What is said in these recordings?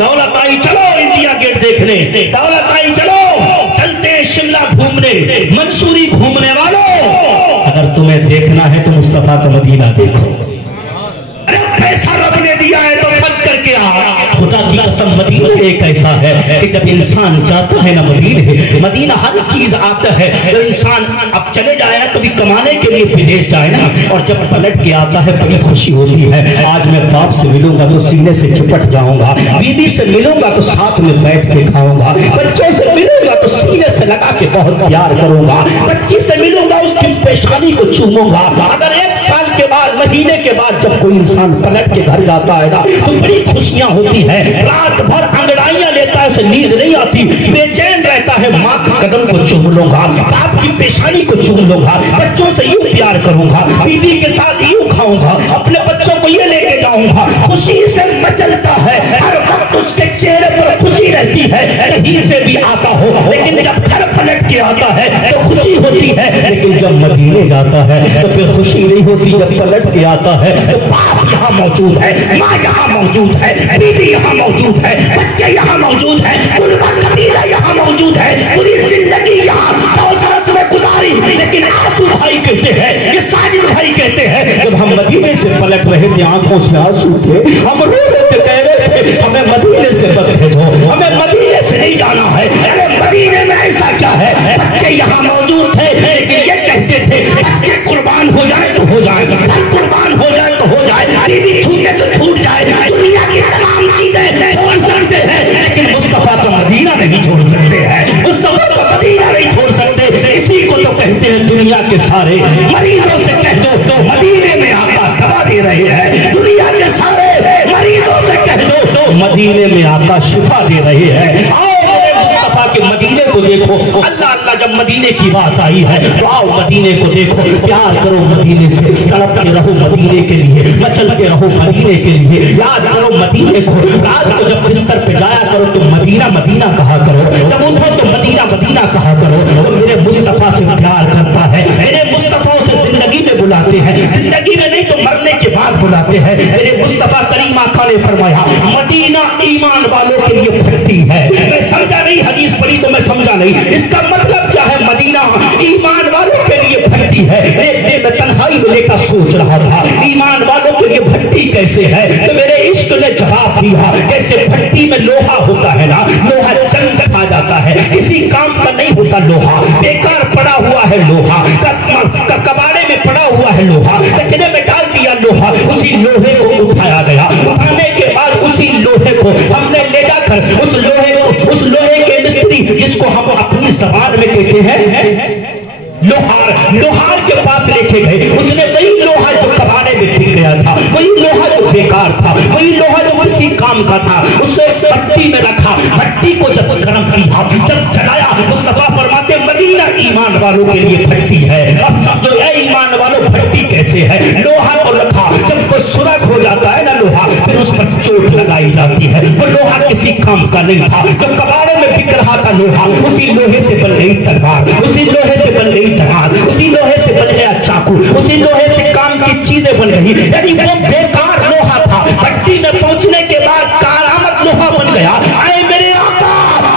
दौलत आई चलो India gate देखने, दौलत आई चलो चलते हैं शिमला घूमने, मंसूरी घूमने वालों, अगर तुम्हें देखना है तो मुस्तफा का मदीना देखो। अरे पैसा रब ने दिया है तो खर्च करके आ। खुदा की कसम मदीना एक ऐसा है कि जब इंसान जाता है ना मदीना हर चीज आता है। जब इंसान अब चले जाए कभी कमाने के लिए विदेश जाए ना, और जब पलट के आता है बड़ी खुशी होती है। आज मैं बाप से मिलूंगा तो सीने से चिपट जाऊंगा, बीवी से मिलूंगा तो साथ में बैठ के खाऊंगा, बच्चों से मिलूंगा तो सीने से लगा के बहुत प्यार करूंगा, बच्ची से मिलूंगा उसकी पेशानी को चूमूंगा। अगर 1 साल के बाद महीने के बाद जब कोई इंसान पलट के घर जाता है ना तो बड़ी खुशियां होती है। रात भर अंगड़ाइयां लेता है, उसे नींद नहीं आती, बेचैन रहता है। माँ के कदम को चूम लूंगा, बाप की पेशानी को चूम लूंगा, बच्चों से यूं प्यार करूंगा, बीवी के साथ यूं खाऊंगा, अपने बच्चों को ये लेके जाऊंगा। खुशी से मचलता है, हर वक्त उसके चेहरे पर खुशी रहती है, कहीं से भी आता हो। लेकिन जब घर पलट के आता है तो खुशी होती है, लेकिन जब मदीने जाता है तो फिर खुशी नहीं होती। जब पलट के आता है तो बाप यहाँ मौजूद है, माँ यहाँ मौजूद है, बीवी यहाँ मौजूद है, बच्चे यहाँ मौजूद है, कुर्बा कबीला यहाँ मौजूद है, पूरी जिंदगी यहाँ मौसरस में गुजारी। लेकिन आंसू भाई कहते हैं, ये साजिद भाई कहते हैं, जब हम मदीने से पलट रहे थे आंखों से आंसू थे, हम रो रहे थे, कह रहे थे हमें मदीने से मत भेजो, हमें मदीने से नहीं जाना है। अरे मदीने में ऐसा क्या है, बच्चे यहाँ मौजूद थे, लेकिन ये कहते थे बच्चे कुर्बान हो जाए तो हो जाए, घर कुर्बान हो जाए तो हो जाए, बीवी छूटे तो छूट जाए, दुनिया की तमाम चीजें छोड़ सकते हैं, लेकिन मुस्तफा का मदीना नहीं छोड़ सकते हैं, मुस्तफा का मदीना नहीं छोड़ सकते। इसी को तो कहते हैं दुनिया के सारे मरीजों से कह दो तो मदीने में आका दवा दे रहे हैं, दुनिया के सारे मरीजों से कह दो तो मदीने में आका शिफा दे रहे हैं। आओ मुस्तफा के मदीने को देखो। अल्लाह अल्लाह जब मदीने की बात आई है तो आओ मदीने को देखो, प्यार करो मदीने से, तड़पते रहो मदीने के लिए, मचलते रहो मदीने के लिए, याद करो मदीने को। रात को जब बिस्तर पे जाया करो तो मदीना मदीना कहा करो, जब उठो तो मदीना मदीना कहा करो। तो मेरे मुस्तफा से प्यार करता है, मेरे मुस्तफा से जिंदगी में बुलाते हैं, जिंदगी में नहीं तो मरने के बाद बुलाते हैं। मेरे मुस्तफा करीम आका ने फरमाया मदीना ईमान वालों के लिए भट्टी है। मैं समझा नहीं, हदीस पढ़ी तो मैं समझा नहीं, इसका मतलब क्या है? मदीना ईमान वालों के लिए भट्टी है। एक दिन मैं तन्हाई में लेकर सोच रहा था ईमान वालों के लिए भट्टी कैसे है, तो मेरे इश्क ने जवाब दिया कैसे भट्टी में लोहा होता है ना, लोहा जंग खा जाता है, किसी काम का नहीं होता लोहा, बेकार पड़ा हुआ है लोहा, कबाड़े में पड़ा हुआ है लोहा, कचरे में डाल दिया लोहा, उसी लोहे को उठाया गया, उठाने के बाद उसी लोहे को हमने ले जाकर उस लोहे के मिस्त्री जिसको हम अपनी जबान में कहते हैं लोहार के पास लेके गए। उसने वही लोहा जो कबाड़े में टिक गया था, वही लोहा जो बेकार था, वही लोहा जो किसी काम का था, उसे भट्टी में रखा, भट्टी को जब गर्म किया, जब जलाया, मुस्तफा फरमाते मदीना ईमान वालों के लिए भट्टी है। अब समझो ये ईमान वालों भट्टी कैसे है, लोहा को रखा, जब वो सुरख हो जाता है ना लोहा, फिर उस पर चोट लगाई जाती है, वो लोहा किसी काम का नहीं था, जो कबाड़े में बिक रहा था लोहा, उसी लोहे से बन गई तलवार, उसी लोहे से बन गई तलवार, उसी लोहे से बन गया चाकू, उसी लोहे से काम की चीजें बन गई। यानी वो बेकार लोहा था, भट्टी में पहुंचने के बाद कारामत लोहा बन गया। आए मेरे आका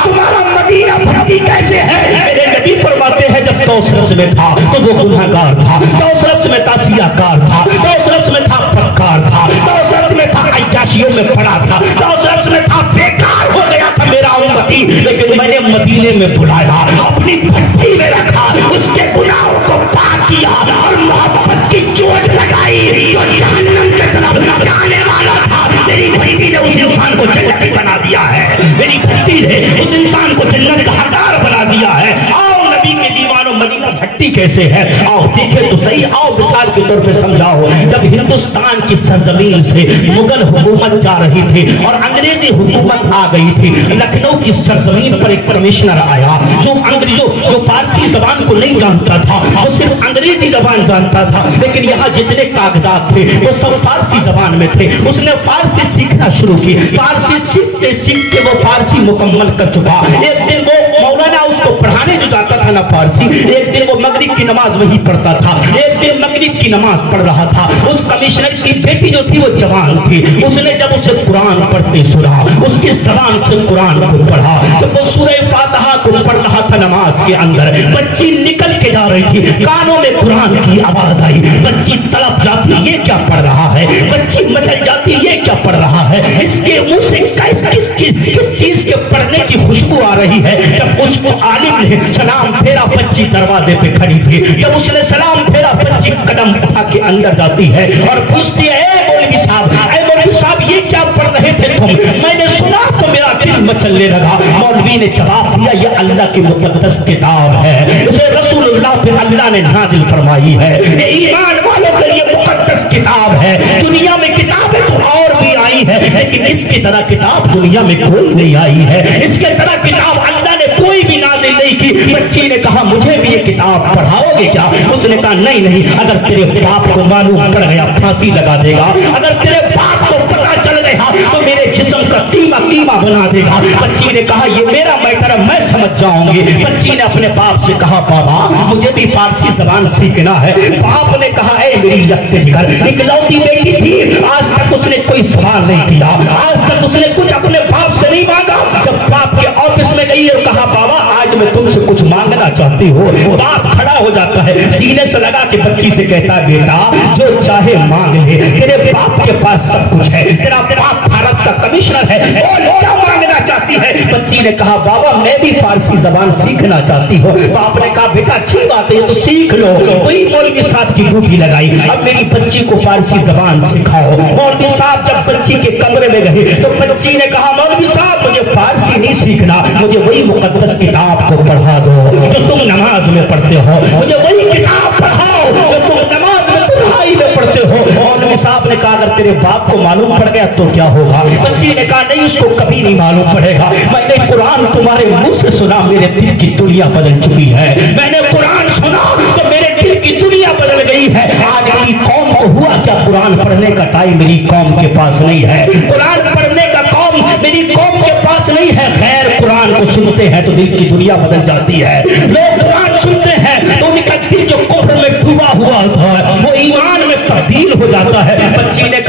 तुम्हारा मदीना भट्टी कैसे है? मेरे नबी फरमाते हैं जब तौसरस में था तो वो गुनहगार था, तौसरस में था सियाकार था, तौसरस में था फटकार था, तौसरस में था अय्याशियों में पड़ा था, तौसरस में था बेकार हो गया था मेरा उम्मती, लेकिन मैंने मदीने में बुलाया, अपनी भट्टी में रखा, उसके गुनाहों को पाक किया और मोहब्बत की चोट लगाई जो जहन्नम की तरफ जाने वाला था। मेरी भट्टी ने उस इंसान को जन्नती बना दिया है, मेरी भट्टी ने उस इंसान को जन्नत का हकदार बना दिया है। आओ नबी के दीवानों मदीना भट्टी कैसे है, आओ देखे तो सही, आओ मिसाल के तौर पे समझाओ। जब हिंदुस्तान की सरजमीन से मुगल हुकूमत जा रही थी और अंग्रेजी हुकूमत आ गई थी, लखनऊ की सरजमीन पर एक कमिश्नर आया जो अंग्रेजों जो फारसी जबान को नहीं जानता था, वो सिर्फ अंग्रेजी जबान जानता था, लेकिन यहाँ जितने कागजात थे वो सब फारसी जबान में थे। उसने फारसी सीखना शुरू की, फारसी सीखते सीखते वो फारसी मुकम्मल कर चुका। एक दिन वो मौलाना उसको पढ़ाने जो जाता था ना फारसी। एक दिन वो मगरिब की नमाज वही पढ़ता था। एक दिन मगरिब की नमाज पढ़ रहा था। उस कमिश्नर की बेटी जो थी वो जवान थी। उसने जब उसे कुरान पढ़ते सुना, उसकी जबान से कुरान को पढ़ा, जब वो सूरह फातिहा को पढ़ रहा था नमाज के अंदर, बच्ची निकल के जा रही थी, कानों में कुरान की आवाज आई। बच्ची तड़प जाती, ये क्या पढ़ रहा है? बच्ची मचल जाती, ये क्या पढ़ रहा है? इसके मुंह से किस चीज के पढ़ने की खुशबू आ रही है? जब उसको आलिम ने सलाम फेरा, बच्ची दरवाजे पे खड़ी थी। जब उसने सलाम फेरा, बच्ची कदम उठा के अंदर जाती है और पूछती है, ए मौलवी साहब, ये क्या पढ़ रहे थे तुम? मैंने सुना तो मेरा दिल मचलने लगा। मौलवी ने जवाब दिया, ये अल्लाह की मुक़द्दस किताब है, इसे रसूलुल्लाह पे अल्लाह ने नाजिल फरमाई है। ये ईमान वालों के लिए मुक़द्दस किताब है। दुनिया में किताबें तो और भी आई है, लेकिन इसकी तरह किताब दुनिया में कोई नहीं आई है। इसके तरह किताब अल्लाह ने कोई भी नाजिल नहीं की। बच्ची ने कहा, मुझे भी ये किताब पढ़ाओगे क्या? उसने कहा, नहीं, अगर तेरे बाप को मालूम पड़ गया फांसी लगा देगा। अगर तेरे बाप को पता चल गया तो मेरे जिस्म का कीमा बना देगा। बच्ची ने कहा, ये मेरा मैटर है, मैं समझ जाऊंगी। बच्ची ने अपने बाप से कहा, बाबा मुझे भी फारसी जबान सीखना है। बाप ने कहा, ए मेरी लखते जिगर, इकलौती बेटी थी, आज तक उसने कोई सवाल नहीं किया, आज तक उसने कुछ अपने बाप से नहीं मांगा। जब बाप के ऑफिस में गई और कहा, बाबा आज मैं तुमसे कुछ मांगना चाहती हूँ, बाप खड़ा हो जाता है, सीने से लगा के बच्ची से कहता है, बेटा जो चाहे मांग ले, तेरे बाप के पास सब कुछ है, तेरा बाप भारत का कमिश्नर है, और क्या मांगना चाहती है? बच्ची ने कहा, बाबा मैं भी फारसी जबान सीखना चाहती हूँ। बाप ने कहा, बेटा अच्छी बात है, तो सीख लो। वही मौलवी साहब की ड्यूटी लगाई, अब मेरी बच्ची को फारसी जबान सिखाओ। मौलवी साहब जब बच्ची के कमरे में गए तो बच्ची ने कहा, मौलवी साहब मुझे फारसी नहीं सीखना, मुझे वही मुकद्दस किताब को पढ़ा दो जो तुम नमाज में पढ़ते हो, मुझे वही किताब पढ़ाओ जो तुम नमाज में तन्हाई में पढ़ते हो। मौलवी साहब ने कहा, अगर तेरे बाप को मालूम पड़ गया तो क्या होगा? बच्ची ने कहा, नहीं, उसको कभी नहीं मालूम पड़ेगा। मैंने कुरान तुम्हारे मुंह से सुना, मेरे दिल की दुनिया बदल चुकी है। मैंने कुरान सुना तो मेरे दिल की दुनिया बदल गई है। आज मेरी कौम को हुआ क्या? कुरान पढ़ने का टाइम मेरी कौम के पास नहीं है। कुरान पढ़ने का कौम मेरी कौम के पास नहीं है। खैर, कुरान को सुनते हैं तो दिल की दुनिया बदल जाती है। लोग कुरान सुनते हैं तो उनका दिल जो कुफ्र में डूबा हुआ था वो ईमान में तब्दील हो जाता है। बच्ची ने